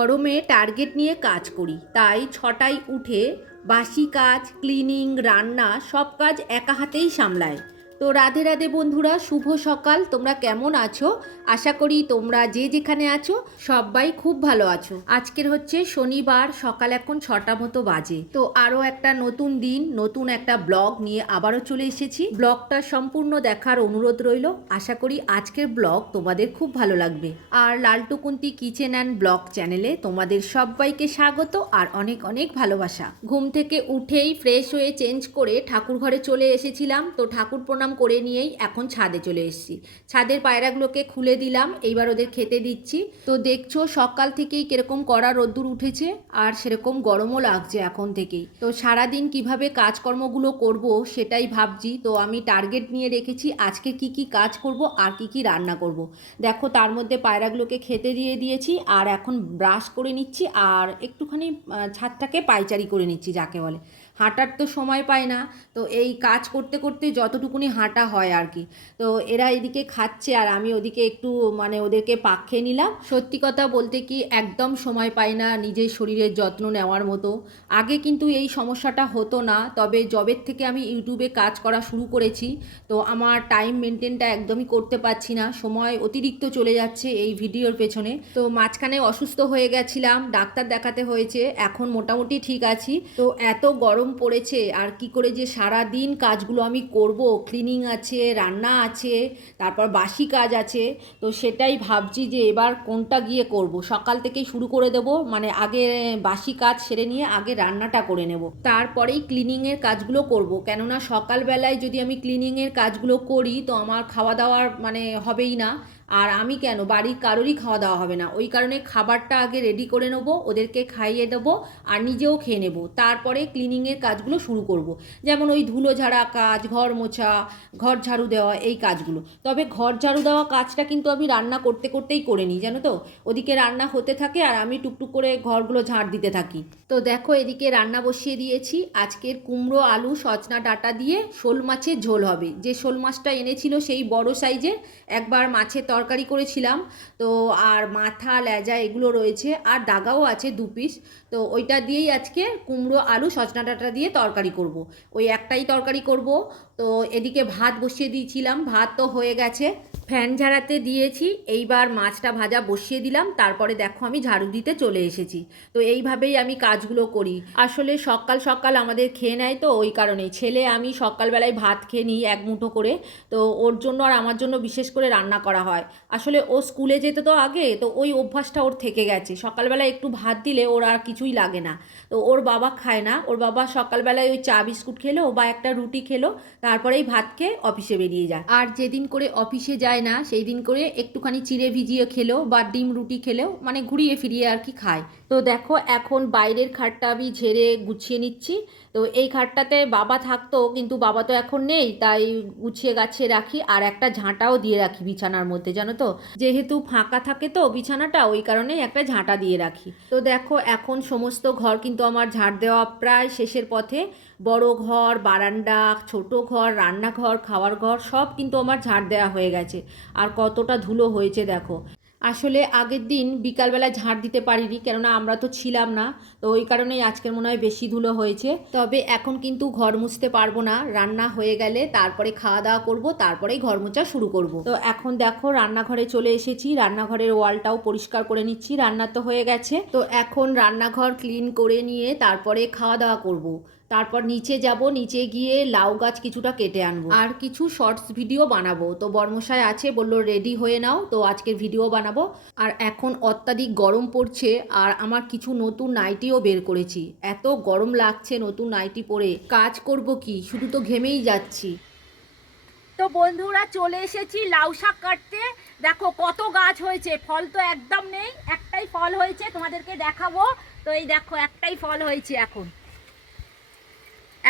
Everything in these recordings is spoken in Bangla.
গরমে টার্গেট নিয়ে কাজ করি। তাই ছটায় উঠে বাসি কাজ, ক্লিনিং, রান্না সব কাজ একা হাতেই সামলায়। তো রাধে রাধে বন্ধুরা, শুভ সকাল। তোমরা কেমন আছো? আশা করি তোমরা যে যেখানে আছো, সবাই খুব ভালো আছো। আজকের হচ্ছে শনিবার, সকাল এখন ছটা মতো বাজে। তো আরও একটা নতুন দিন, নতুন একটা ব্লগ নিয়ে আবারও চলে এসেছি। ব্লগটা সম্পূর্ণ দেখার অনুরোধ রইল। আশা করি আজকের ব্লগ তোমাদের খুব ভালো লাগবে। আর লালটুকুন্তি কিচেন অ্যান্ড ব্লগ চ্যানেলে তোমাদের সবাইকে স্বাগত আর অনেক অনেক ভালোবাসা। ঘুম থেকে উঠেই ফ্রেশ হয়ে চেঞ্জ করে ঠাকুর ঘরে চলে এসেছিলাম। তো ঠাকুর প্রণাম করে নিয়েই এখন ছাদে চলে এসেছি। ছাদের পায়রাগুলোকে খুলে দিলাম, এইবার ওদের খেতে দিচ্ছি। তো দেখছ, সকাল থেকেই কীরকম কড়া রোদ্দুর উঠেছে আর সেরকম গরমও লাগছে এখন থেকেই। তো সারাদিন কীভাবে কাজকর্মগুলো করব সেটাই ভাবছি। তো আমি টার্গেট নিয়ে রেখেছি আজকে কি কি কাজ করব আর কি কি রান্না করব। দেখো, তার মধ্যে পায়রাগুলোকে খেতে দিয়ে দিয়েছি আর এখন ব্রাশ করে নিচ্ছি আর একটুখানি ছাদটাকে পাইচারি করে নিচ্ছি, যাকে বলে। হাঁটার তো সময় পায় না। তো এই কাজ করতে করতে যতটুকুনি হাঁটা হয় আর কি। তো এরা এদিকে খাচ্ছে আর আমি ওদিকে একটু মানে ওদেরকে পাক খেয়ে নিলাম। সত্যি কথা বলতে কি একদম সময় পাই না নিজের শরীরের যত্ন নেওয়ার মতো। আগে কিন্তু এই সমস্যাটা হতো না, তবে জবের থেকে আমি ইউটিউবে কাজ করা শুরু করেছি। তো আমার টাইম মেনটেনটা একদমই করতে পারছি না, সময় অতিরিক্ত চলে যাচ্ছে এই ভিডিওর পেছনে। তো মাঝখানে অসুস্থ হয়ে গেছিলাম, ডাক্তার দেখাতে হয়েছে, এখন মোটামুটি ঠিক আছি। তো এত গরম পড়েছে, আর কি করে যে সারা দিন কাজগুলো আমি করব? ক্লিনিং আছে, রান্না আছে, তারপর বাসি কাজ আছে, তো সেটাই ভাবছি যে এবার কোনটা গিয়ে করব? সকাল থেকেই শুরু করে দেব মানে আগে বাসি কাজ সেরে নিয়ে আগে রান্নাটা করে নেব। তারপরেই ক্লিনিংয়ের কাজগুলো করব। কেননা সকালবেলায় যদি আমি ক্লিনিংয়ের কাজগুলো করি, তো আমার খাওয়া দাওয়ার মানে হবেই না। আর আমি কেন? বাড়ির কারোরই খাওয়া দাওয়া হবে না। ওই কারণে খাবারটা আগে রেডি করে নেব, ওদেরকে খাইয়ে দেবো আর নিজেও খেয়ে নেব। তারপরে ক্লিনিংয়ের কাজগুলো শুরু করব। যেমন ওই ধুলো ঝাড়া কাজ, ঘর মোছা, ঘর ঝাড়ু দেওয়া, এই কাজগুলো। তবে ঘর ঝাড়ু দেওয়া কাজটা কিন্তু আমি রান্না করতে করতেই করে নিই, জানো তো? ওদিকে রান্না হতে থাকে আর আমি টুকটুক করে ঘরগুলো ঝাড় দিতে থাকি। তো দেখো এদিকে রান্না বসিয়ে দিয়েছি। আজকের কুমড়ো, আলু, সজনা ডাটা দিয়ে শোল মাছের ঝোল হবে। যে শোল মাছটা এনেছিল সেই বড় সাইজের একবার মাছের তরকারি করেছিলাম। তো আর মাথা, লেজা এগুলো রয়েছে আর দাগাও আছে দু পিস। তো ওইটা দিয়েই আজকে কুমড়ো, আলু, সজনা ডাটা দিয়ে তরকারি করব। ওই একটাই তরকারি করব। তো এদিকে ভাত বসিয়ে দিয়েছিলাম। ভাত তো হয়ে গেছে। ফ্যান ঝাড়াতে দিয়েছি, এইবার মাছটা ভাজা বসিয়ে দিলাম, তারপরে দেখো আমি ঝাড়ু দিতে চলে এসেছি। তো এইভাবেই আমি কাজগুলো করি। আসলে সকাল সকাল আমাদের খেয়ে নেয় তো, ওই কারণে ছেলে আমি সকালবেলায় ভাত খেয়ে নিই এক মুঠো করে, তো ওর জন্য আর আমার জন্য বিশেষ করে রান্না করা হয়। আসলে ও স্কুলে যেতে তো আগে, তো ওই অভ্যাসটা ওর থেকে গেছে। সকালবেলা একটু ভাত দিলে ওর আর কিছুই লাগে না। তো ওর বাবা খায় না। ওর বাবা সকালবেলায় ওই চা বিস্কুট খেলো বা একটা রুটি খেলো, তারপরেই ভাত খেয়ে অফিসে বেরিয়ে যায়। আর যেদিন করে অফিসে যায় না, সেই দিন করে একটুখানি চিড়ে ভিজিয়ে খেলেও বা ডিম রুটি খেলেও মানে ঘুরিয়ে ফিরিয়ে আর কি খায়। তো দেখো, এখন বাইরের খাটটা আমি ঝেড়ে গুছিয়ে নিচ্ছি। তো এই খাটটাতে বাবা থাকতো, কিন্তু বাবা তো এখন নেই, তাই গুছিয়ে গাছিয়ে রাখি। আর একটা ঝাঁটাও দিয়ে রাখি বিছানার মধ্যে, জানো তো? যেহেতু ফাঁকা থাকে তো বিছানাটা, ওই কারণেই একটা ঝাঁটা দিয়ে রাখি। তো দেখো, এখন সমস্ত ঘর কিন্তু আমার ঝাড় দেওয়া প্রায় শেষের পথে। বড় ঘর, বারান্দা, ছোট ঘর, রান্নাঘর, খাওয়ার ঘর, সব কিন্তু আমার ঝাড় দেওয়া হয়ে গেছে। আর কতটা ধুলো হয়েছে দেখো। আসলে আগের দিন বিকালবেলা ঝাড় দিতে পারিনি, কেননা আমরা তো ছিলাম না, তো ওই কারণেই আজকের মনে হয় বেশি ধুলো হয়েছে। তবে এখন কিন্তু ঘর মুছতে পারব না, রান্না হয়ে গেলে তারপরে খাওয়া দাওয়া করব, তারপরেই ঘর মোছা শুরু করব। তো এখন দেখো রান্নাঘরে চলে এসেছি, রান্নাঘরের ওয়ালটাও পরিষ্কার করে নিচ্ছি, রান্না তো হয়ে গেছে। তো এখন রান্নাঘর ক্লিন করে নিয়ে তারপরে খাওয়া দাওয়া করব। তারপর নিচে যাব, নিচে গিয়ে লাউ গাছ কিছুটা কেটে আনব। আর কিছু শর্টস ভিডিও বানাবো। তো বর্মশাই আছে, বলল রেডি হয়ে নাও। তো আজকের ভিডিও বানাবো। আর এখন অত্যাধিক গরম পড়ছে, আর আমার কিছু নতুন নাইটিও বের করেছি। এত গরম লাগছে নতুন নাইটি পরে। কাজ করব কি? শুধু তো ঘেমেই যাচ্ছি। তো বন্ধুরা, চলে এসেছি লাউ শাক কাটতে। দেখো কত গাছ হয়েছে। ফল তো একদম নেই। একটাই ফল হয়েছে, তোমাদেরকে দেখাবো। তো এই দেখো, একটাই ফল হয়েছে এখন।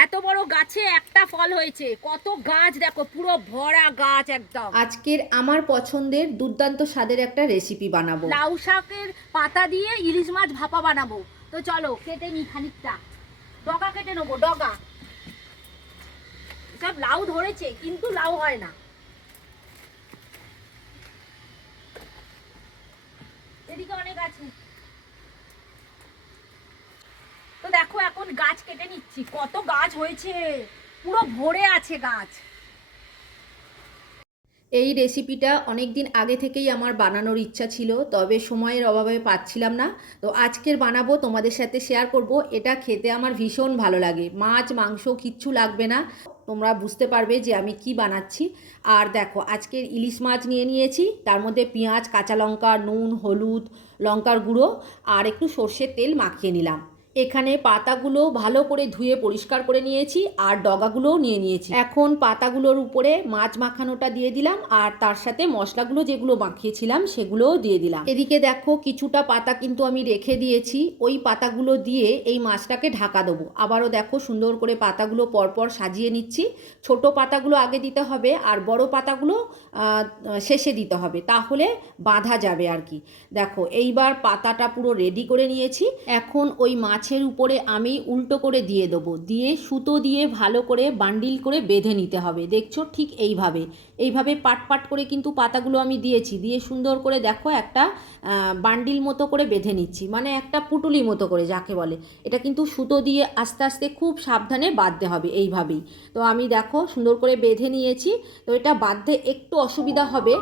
এত বড় গাছে একটা ফল হয়েছে। কত গাছ দেখো পুরো ভরা গাছ একদম। আজকের আমার পছন্দের দুর্দান্ত স্বাদের একটা রেসিপি বানাবো। লাউ শাকের পাতা দিয়ে ইলিশ মাছ ভাপা বানাবো। তো চলো কেটে নি খানিকটা। ডগা কেটে নেব ডগা। সব লাউ ধরেছে কিন্তু লাউ হয় না এদিকে অনেক আছে কেটে নিচ্ছি। কত গাছ হয়েছে? পুরো ভরে আছে গাছ। এই রেসিপিটা অনেক দিন আগে থেকেই আমার বানানোর ইচ্ছা ছিল, তবে সময়ের অভাবে পাচ্ছিলাম না। তো আজকের বানাবো, তোমাদের সাথে শেয়ার করব। এটা খেতে আমার ভীষণ ভালো লাগে। মাছ, মাংস কিচ্ছু লাগবে না। তোমরা বুঝতে পারবে যে আমি কি বানাচ্ছি। আর দেখো, আজকের ইলিশ মাছ নিয়ে নিয়েছি। তার মধ্যে পেঁয়াজ, কাঁচা লঙ্কা, নুন, হলুদ, লঙ্কার গুঁড়ো আর একটু সর্ষের তেল মাখিয়ে নিলাম। এখানে পাতাগুলো ভালো করে ধুয়ে পরিষ্কার করে নিয়েছি আর ডগাগুলোও নিয়ে নিয়েছি। এখন পাতাগুলোর উপরে মাছ মাখানোটা দিয়ে দিলাম আর তার সাথে মশলাগুলো যেগুলো মাখিয়েছিলাম সেগুলোও দিয়ে দিলাম। এদিকে দেখো কিছুটা পাতা কিন্তু আমি রেখে দিয়েছি। ওই পাতাগুলো দিয়ে এই মাছটাকে ঢাকা দেবো। আবারও দেখো সুন্দর করে পাতাগুলো পরপর সাজিয়ে নিচ্ছি। ছোট পাতাগুলো আগে দিতে হবে আর বড় পাতাগুলো শেষে দিতে হবে। তাহলে বাঁধা যাবে আর কি। দেখো এইবার পাতাটা পুরো রেডি করে নিয়েছি। এখন ওই মাছের উপরে আমি উল্টো করে দিয়ে দেবো। দিয়ে সুতো দিয়ে ভালো করে বান্ডিল করে বেঁধে নিতে হবে। দেখছ? ঠিক এইভাবে। এইভাবে পাট পাট করে কিন্তু পাতাগুলো আমি দিয়েছি। দিয়ে সুন্দর করে দেখো একটা বান্ডিল মতো করে বেঁধে নিচ্ছি। মানে একটা পুটুলি মতো করে যাকে বলে। এটা কিন্তু সুতো দিয়ে আস্তে আস্তে খুব সাবধানে বাঁধতে হবে এইভাবেই। তো আমি দেখো সুন্দর করে বেঁধে নিয়েছি। তো এটা বাঁধতে একটু অসুবিধা হবে।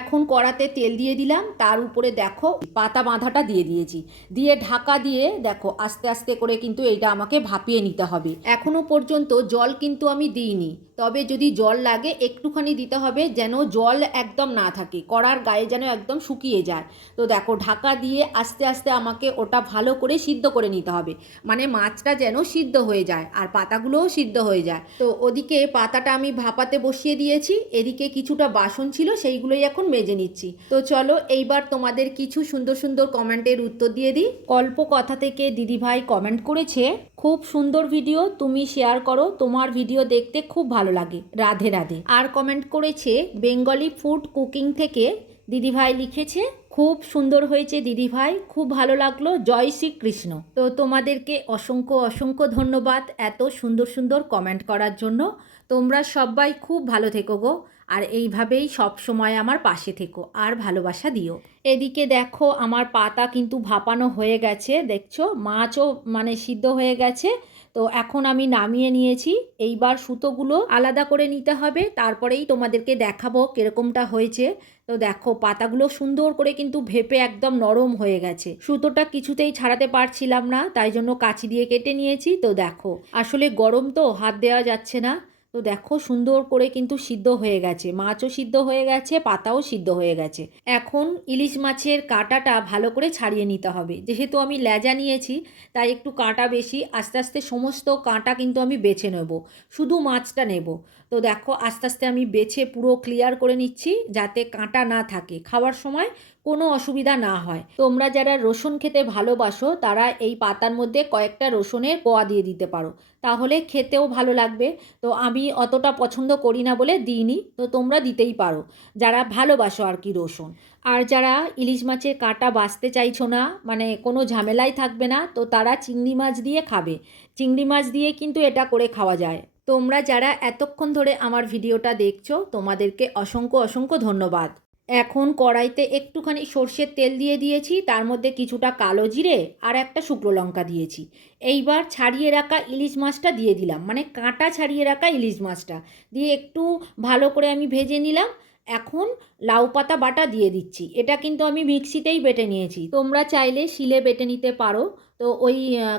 এখন কড়াতে তেল দিয়ে দিলাম, তার উপরে দেখো পাতা বাঁধাটা দিয়ে দিয়েছি। দিয়ে ঢাকা দিয়ে দেখো আস্তে আস্তে করে কিন্তু এইটা আমাকে ভাপিয়ে নিতে হবে। এখনও পর্যন্ত জল কিন্তু আমি দিইনি, তবে যদি জল লাগে একটুখানি দিতে হবে যেন জল একদম না থাকে, কড়ার গায়ে যেন একদম শুকিয়ে যায়। তো দেখো ঢাকা দিয়ে আস্তে আস্তে আমাকে ওটা ভালো করে সিদ্ধ করে নিতে হবে মানে মাছটা যেন সিদ্ধ হয়ে যায় আর পাতাগুলোও সিদ্ধ হয়ে যায়। তো ওদিকে পাতাটা আমি ভাপাতে বসিয়ে দিয়েছি, এদিকে কিছুটা বাসন ছিল সেইগুলোই এখন মেজে নিচ্ছি। তো চলো এইবার তোমাদের কিছু সুন্দর সুন্দর কমেন্টের উত্তর দিয়ে দিই। কল্প কথা থেকে দিদিভাই কমেন্ট করেছে, খুব সুন্দর ভিডিও, তুমি শেয়ার করো, তোমার ভিডিও দেখতে খুব ভালো লাগে। রাধে রাধে। আর কমেন্ট করেছে, বেঙ্গলি ফুড কুকিং থেকে দিদিভাই লিখেছে, খুব সুন্দর হয়েছে দিদিভাই, খুব ভালো লাগল, জয় শ্রীকৃষ্ণ। তো তোমাদেরকে অসংখ্য অসংখ্য ধন্যবাদ এত সুন্দর সুন্দর কমেন্ট করার জন্য। তোমরা সবাই খুব ভালো থেকো গো। আর এইভাবেই সব সময় আমার পাশে থেকো, আর ভালোবাসা দিও। এদিকে দেখো, আমার পাতা কিন্তু ভাপানো হয়ে গেছে, দেখছ? মাছও মানে সিদ্ধ হয়ে গেছে। তো এখন আমি নামিয়ে নিয়েছি, এইবার সুতোগুলো আলাদা করে নিতে হবে, তারপরেই তোমাদেরকে দেখাবো কীরকমটা হয়েছে। তো দেখো, পাতাগুলো সুন্দর করে কিন্তু ভেপে একদম নরম হয়ে গেছে। সুতোটা কিছুতেই ছাড়াতে পারছিলাম না, তাই জন্য কাঁচি দিয়ে কেটে নিয়েছি। তো দেখো, আসলে গরম তো, হাত দেওয়া যাচ্ছে না। তো দেখো সুন্দর করে কিন্তু সিদ্ধ হয়ে গেছে। মাছও সিদ্ধ হয়ে গেছে, পাতাও সিদ্ধ হয়ে গেছে। এখন ইলিশ মাছের কাঁটাটা ভালো করে ছাড়িয়ে নিতে হবে। যেহেতু আমি লেজা নিয়েছি, তাই একটু কাঁটা বেশি। আস্তে আস্তে সমস্ত কাঁটা কিন্তু আমি বেছে নেব। শুধু মাছটা নেব। তো দেখো, আস্তে আস্তে আমি বেছে পুরো ক্লিয়ার করে নিচ্ছি যাতে কাঁটা না থাকে। খাওয়ার সময় কোনো অসুবিধা না হয়। তোমরা যারা রসুন খেতে ভালোবাসো, তারা এই পাতার মধ্যে কয়েকটা রসুনের কোয়া দিয়ে দিতে পারো। তাহলে খেতেও ভালো লাগবে। তো আমি অতটা পছন্দ করি না বলে দিইনি। তো তোমরা দিতেই পারো। যারা ভালোবাসো আর কি রসুন। আর যারা ইলিশ মাছের কাঁটা বাঁচতে চাইছো না মানে কোনো ঝামেলাই থাকবে না, তো তারা চিংড়ি মাছ দিয়ে খাবে। চিংড়ি মাছ দিয়ে কিন্তু এটা করে খাওয়া যায়। তোমরা যারা এতক্ষণ ধরে আমার ভিডিওটা দেখছ, তোমাদেরকে অসংখ্য অসংখ্য ধন্যবাদ। এখন কড়াইতে একটুখানি সর্ষের তেল দিয়ে দিয়েছি, তার মধ্যে কিছুটা কালো জিরে আর একটা শুকনো লঙ্কা দিয়েছি। এইবার ছাড়িয়ে রাখা ইলিশ মাছটা দিয়ে দিলাম মানে কাঁটা ছাড়িয়ে রাখা ইলিশ মাছটা। দিয়ে একটু ভালো করে আমি ভেজে নিলাম। এখন লাউ পাতা বাটা দিয়ে দিচ্ছি। এটা কিন্তু আমি মিক্সিতেই বেটে নিয়েছি। তোমরা চাইলে শিলে বেটে নিতে পারো। তো ওই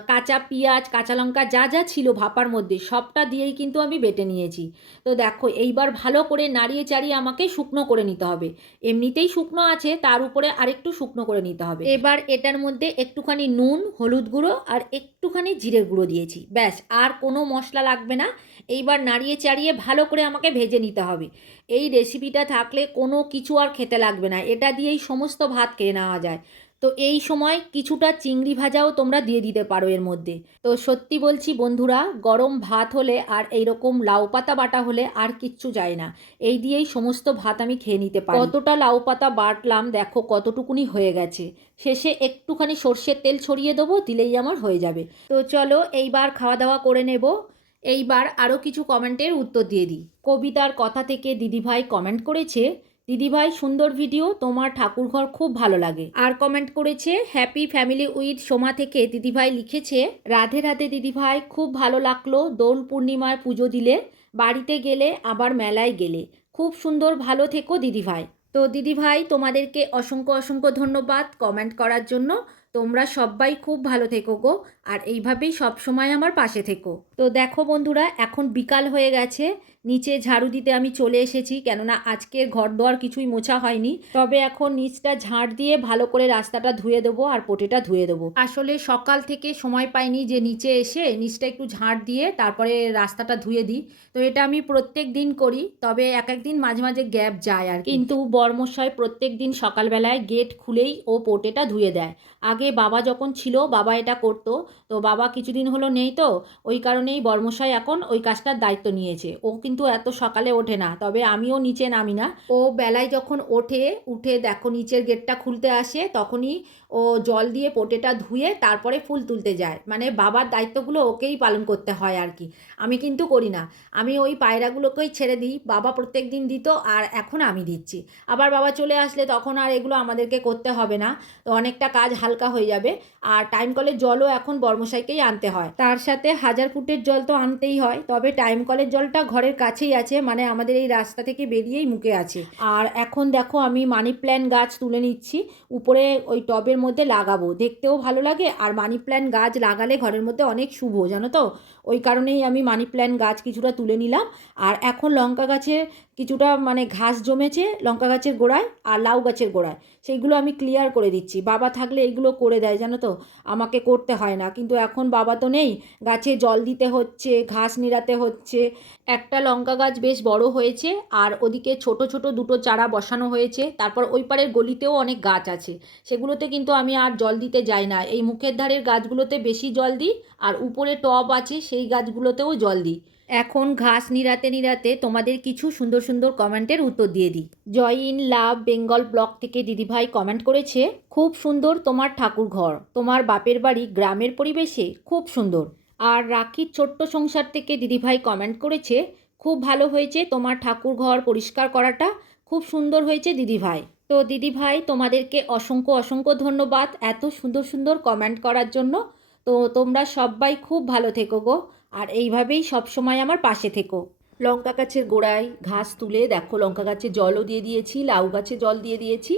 কাঁচা পেঁয়াজ, কাঁচা লঙ্কা যা যা ছিল ভাপার মধ্যে সবটা দিয়েই কিন্তু আমি বেটে নিয়েছি। তো দেখো, এইবার ভালো করে নাড়িয়ে চাড়িয়ে আমাকে শুকনো করে নিতে হবে। এমনিতেই শুকনো আছে, তার উপরে আরেকটু শুকনো করে নিতে হবে। এবার এটার মধ্যে একটুখানি নুন, হলুদ গুঁড়ো আর একটুখানি জিরের গুঁড়ো দিয়েছি। ব্যাস, আর কোনো মশলা লাগবে না। এইবার নাড়িয়ে চাড়িয়ে ভালো করে আমাকে ভেজে নিতে হবে। এই রেসিপিটা থাকলে কোনো কিছু আর খেতে লাগবে না। এটা দিয়েই সমস্ত ভাত খেয়ে নেওয়া যায়। তো এই সময় কিছুটা চিংড়ি ভাজাও তোমরা দিয়ে দিতে পারো এর মধ্যে। তো সত্যি বলছি বন্ধুরা, গরম ভাত হলে আর এইরকম লাউ পাতা বাটা হলে আর কিচ্ছু যায় না। এই দিয়েই সমস্ত ভাত আমি খেয়ে নিতে পারি। কতটা লাউ পাতা বাটলাম দেখো কতটুকুনি হয়ে গেছে। শেষে একটুখানি সর্ষের তেল ছড়িয়ে দেবো, দিলেই আমার হয়ে যাবে। তো চলো এইবার খাওয়া দাওয়া করে নেব। এইবার আরও কিছু কমেন্টের উত্তর দিয়ে দিই। কবিতার কথা থেকে দিদিভাই কমেন্ট করেছে দিদিভাই, সুন্দর ভিডিও, তোমার ঠাকুরঘর খুব ভালো লাগে। আর কমেন্ট করেছে হ্যাপি ফ্যামিলি উইথ সোমা থেকে দিদিভাই লিখেছে, রাধে রাধে দিদিভাই, খুব ভালো লাগল, দোল পূর্ণিমায় পুজো দিলে, বাড়িতে গেলে, আবার মেলায় গেলে। খুব সুন্দর, ভালো থেকো দিদিভাই। তো দিদিভাই, তোমাদেরকে অসংখ্য অসংখ্য ধন্যবাদ কমেন্ট করার জন্য। তোমরা সবাই খুব ভালো থেকো গো, আর এইভাবেই সব সময় আমার পাশে থেকো। তো দেখো বন্ধুরা, এখন বিকাল হয়ে গেছে। নিচে ঝাড়ু দিতে আমি চলে এসেছি, কেননা আজকের ঘর দোয়ার কিছুই মোছা হয়নি। তবে এখন নিচটা ঝাড় দিয়ে ভালো করে রাস্তাটা ধুয়ে দেবো আর পোটেটা ধুয়ে দেবো। আসলে সকাল থেকে সময় পাইনি যে নিচে এসে নিচটা একটু ঝাড় দিয়ে তারপরে রাস্তাটা ধুয়ে দিই। তো এটা আমি প্রত্যেক দিন করি, তবে এক এক দিন মাঝে মাঝে গ্যাপ যায় আর কিন্তু বর্মশয় প্রত্যেক দিন সকালবেলায় গেট খুলেই ও পোটেটা ধুয়ে দেয়। আগে বাবা যখন ছিল, বাবা এটা করতো। তো বাবা কিছুদিন হলো নেই তো, ওই কারণেই বর্মশাই এখন ওই কাজটার দায়িত্ব নিয়েছে। ও কিন্তু এত সকালে ওঠে না, তবে আমিও নিচে নামি না। ও বেলায় যখন ওঠে, উঠে দেখো নিচের গেটটা খুলতে আসে, তখনই ও জল দিয়ে পোটেটা ধুয়ে তারপরে ফুল তুলতে যায়। মানে বাবার দায়িত্বগুলো ওকেই পালন করতে হয় আর কি। আমি কিন্তু করি না। আমি ওই পায়রাগুলোকেই ছেড়ে দিই। বাবা প্রত্যেক দিন দিত, আর এখন আমি দিচ্ছি। আবার বাবা চলে আসলে তখন আর এগুলো আমাদেরকে করতে হবে না। তো অনেকটা কাজ হালকা হয়ে যাবে। আর টাইম কলের জলও এখন বর্মশাইকেই আনতে হয়। তার সাথে হাজার ফুটের জল তো আনতেই হয়, তবে টাইম কলের জলটা ঘরের কাছেই আছে মানে আমাদের এই রাস্তা থেকে বেরিয়েই মুখে আছে। আর এখন দেখো আমি মানি প্ল্যান্ট গাছ তুলে নিচ্ছি, উপরে ওই টবের মধ্যে লাগাবো। দেখতেও ভালো লাগে, আর মানি প্ল্যান্ট গাছ লাগালে ঘরের মধ্যে অনেক শুভ, জানো তো? ওই কারণেই আমি মানি প্ল্যান্ট গাছ কিছুটা তুলে নিলাম। আর এখন লঙ্কা গাছের কিছুটা মানে ঘাস জমেছে লঙ্কা গাছের গোড়ায় আর লাউ গাছের গোড়ায়। সেইগুলো আমি ক্লিয়ার করে দিচ্ছি। বাবা থাকলে এইগুলো করে দেয়, জানো তো? আমাকে করতে হয় না। কিন্তু এখন বাবা তো নেই, গাছে জল দিতে হচ্ছে, ঘাস নিড়াতে হচ্ছে। একটা লঙ্কা গাছ বেশ বড় হয়েছে আর ওদিকে ছোট ছোট দুটো চারা বসানো হয়েছে। তারপর ওই পারের গলিতেও অনেক গাছ আছে। সেগুলোতে কিন্তু আমি আর জল দিতে যাই না। এই মুখের ধারের গাছগুলোতে বেশি জল দিই আর উপরে টব আছে সেই গাছগুলোতেও জল দিই। এখন ঘাস নিরাতে নিরাতে তোমাদের কিছু সুন্দর সুন্দর কমেন্টের উত্তর দিয়ে দিই। Joy in love Bengal blog থেকে দিদিভাই কমেন্ট করেছে, খুব সুন্দর তোমার ঠাকুর ঘর তোমার বাপের বাড়ি গ্রামের পরিবেশে খুব সুন্দর। আর রাখির ছোট্ট সংসার থেকে দিদিভাই কমেন্ট করেছে, খুব ভালো হয়েছে তোমার ঠাকুর ঘর পরিষ্কার করাটা, খুব সুন্দর হয়েছে দিদিভাই। তো দিদিভাই, তোমাদেরকে অসংখ্য অসংখ্য ধন্যবাদ এত সুন্দর সুন্দর কমেন্ট করার জন্য। তো তোমরা সবাই খুব ভালো থেকো গো, আর এইভাবেই সবসময় আমার পাশে থেকো। লঙ্কা গাছের গোড়ায় ঘাস তুলে দেখো, লঙ্কা গাছে জলও দিয়ে দিয়েছি, লাউ গাছে জল দিয়ে দিয়েছি,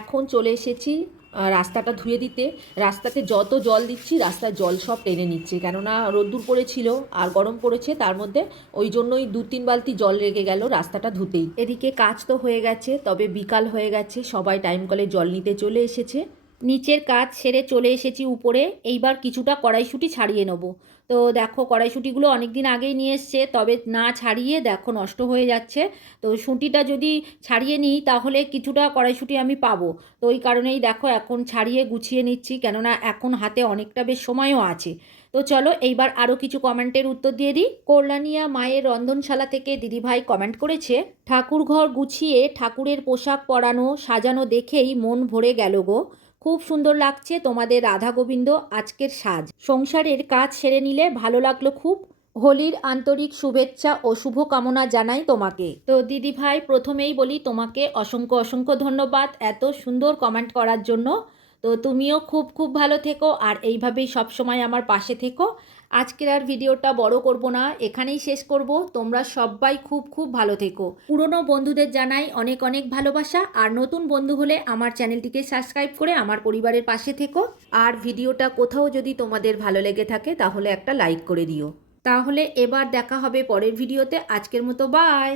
এখন চলে এসেছি রাস্তাটা ধুয়ে দিতে। রাস্তাতে যত জল দিচ্ছি, রাস্তায় জল সব টেনে নিচ্ছে। কেননা রোদ্দুর পড়েছিল, আর গরম পড়েছে, তার মধ্যে ওই জন্যই দু তিন বালতি জল রেগে গেল রাস্তাটা ধুতেই। এদিকে কাজ তো হয়ে গেছে, তবে বিকাল হয়ে গেছে, সবাই টাইম কলে জল নিতে চলে এসেছে। নিচের কাজ সেরে চলে এসেছি উপরে, এইবার কিছুটা কড়াইশুটি ছাড়িয়ে নেব। তো দেখো কড়াইশুঁটিগুলো অনেক দিন আগেই নিয়ে এসছে, তবে না ছাড়িয়ে দেখো নষ্ট হয়ে যাচ্ছে। তো শুঁটিটা যদি ছাড়িয়ে নিই, তাহলে কিছুটা কড়াইশুঁটি আমি পাবো। তো ওই কারণেই দেখো এখন ছাড়িয়ে গুছিয়ে নিচ্ছি, কেননা এখন হাতে অনেকটা বেশ সময়ও আছে। তো চলো এইবার আরও কিছু কমেন্টের উত্তর দিয়ে দিই। কল্যাণিয়া মায়ের রন্ধনশালা থেকে দিদিভাই কমেন্ট করেছে ঠাকুর ঘর গুছিয়ে ঠাকুরের পোশাক পরানো, সাজানো দেখেই মন ভরে গেল গো। খুব সুন্দর লাগছে তোমাদের রাধা গোবিন্দ আজকের সাজ। সংসারের কাজ সেরে নিলে ভালো লাগল খুব। হোলির আন্তরিক শুভেচ্ছা ও শুভকামনা জানাই তোমাকে। তো দিদি ভাই, প্রথমেই বলি তোমাকে অসংখ্য অসংখ্য ধন্যবাদ এত সুন্দর কমেন্ট করার জন্য। তো তুমিও খুব খুব ভালো থেকো আর এইভাবেই সবসময় আমার পাশে থেকো। আজকের আর ভিডিওটা বড় করব না, এখানেই শেষ করব। তোমরা সবাই খুব খুব ভালো থেকো। পুরনো বন্ধুদের জানাই অনেক অনেক ভালোবাসা, আর নতুন বন্ধু হলে আমার চ্যানেলটিকে সাবস্ক্রাইব করে আমার পরিবারের পাশে থেকো। আর ভিডিওটা কোথাও যদি তোমাদের ভালো লেগে থাকে, তাহলে একটা লাইক করে দিও। তাহলে এবার দেখা হবে পরের ভিডিওতে। আজকের মতো, বাই!